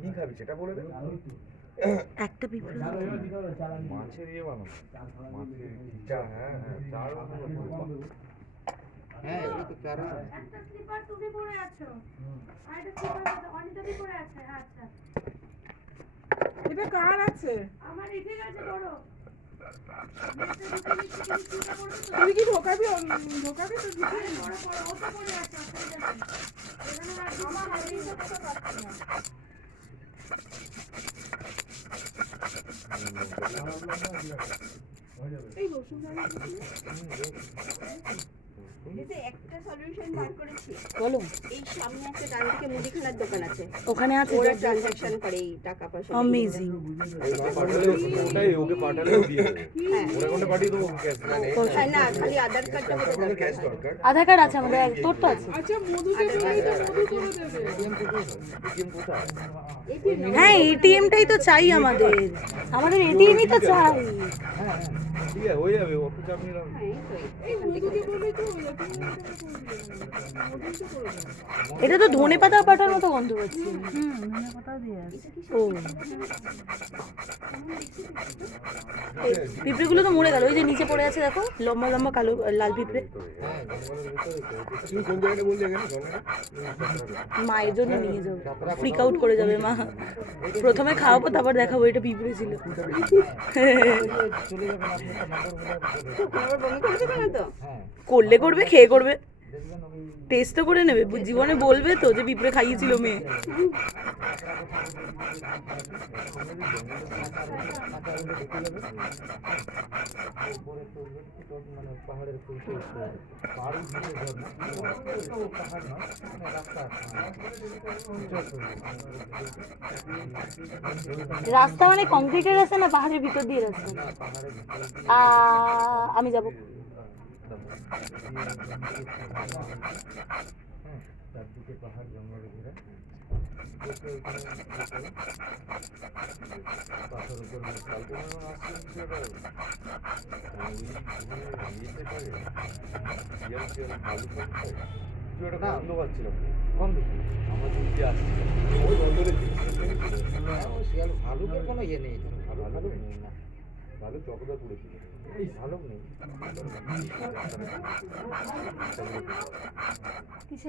কি খাবি সেটা বলে দে। একটা পিঁপড়ে মাছের ইয়ে বানাবো, মাছের চা। হ্যাঁ হ্যাঁ, চার হ্যাঁ ওই তো চারা। একটা স্লিপার তুমি পরে আছো আর একটা স্লিপার অনিতা দি পরে আছে। আচ্ছা এটা কার আছে? আমার এসে গেছে বড়। তুই কি ঢোকাবি? ঢোকাবি তো দিদি। বড় বড় ওটা পরে আছে অসুবিধা নেই। এখানে রাখি আমার হাতেই তো কথা পাচ্ছি না। এই রসুন এতে একটা সলিউশন বার করেছি। বলো। এই সামনে একটা ডান দিকে মুদিখানার দোকান আছে, ওখানে আছে ওরা ট্রানজাকশন করে এই টাকা পয়সা। অ্যামেজিং। ওটাই ওকে পাঠালেও দিয়ে দেবে। হ্যাঁ ওরা কোনটা পাঠিয়ে দেবো ক্যাশ মানে হ্যাঁ, না খালি আধার কার্ডটা হতে দরকার। ক্যাশ দরকার। আধার কার্ড আছে আমাদের, তোর তো আছে। আচ্ছা মধুকে বলেই তো মধু করে দেবে। এটিএম কোথায়? হ্যাঁ এটিএমটাই তো চাই আমাদের, আমাদের এটিএমই তো চাই। হ্যাঁ হ্যাঁ ঠিক আছে, হয়ে যাবে, অত চাপ নিলাম। হ্যাঁ, এই তো এই মধুকে বলেই তো হয়ে যাবে। তুমি এটা করে দিলে। মধুই তো করে দেবে। এটা তো ধনে পাতা পাতার মতো গন্ধ পাচ্ছি। ধনে পাতা দিয়ে আছে। ও পিঁপড়েগুলো তো মরে গেল, ওই যে নিচে পড়ে আছে দেখো, লম্বা লম্বা কালো লাল পিঁপড়ে। হ্যাঁ জঙ্গলের ভিতরে তো। তুমি কোন জায়গাটা বললে এখানে? মায়ের জন্য নিয়ে যাবো, ফ্রিক আউট করে যাবে মা। প্রথমে খাওয়াবো তারপর দেখাবো এটা পিঁপড়ে ছিল। চলে যাবেন আপনি একটা নাম্বার আবার বমি করে দেবে না তো? হ্যাঁ করলে করবে, খেয়ে করবে, দেখবেন ওই টেস্ট তো করে নেবে, জীবনে বলবে তো যে পিঁপড়ে খাইয়েছিল মেয়ে। উপরে তুলবেন মানে পাহাড়ের ফুল পাহাড় পাহাড় নয় মানে রাস্তা রাস্তা মানে কংক্রিটের আছে না পাহাড়ের ভিতর দিয়ে রাস্তা? পাহাড়ের ভিতরে আমি যাব। চারদিকে পাহাড় জঙ্গলে ঘিরে পাথর উপর গন্ধ পাচ্ছিলাম কম দেখি আমার দিকে আসছে ওই গন্ধটা শিয়াল ভালুকের কোনো ইয়ে নেই এখানে। ভালুক নেই না, ভালো চকদা পড়েছিল। ভালুক নেই।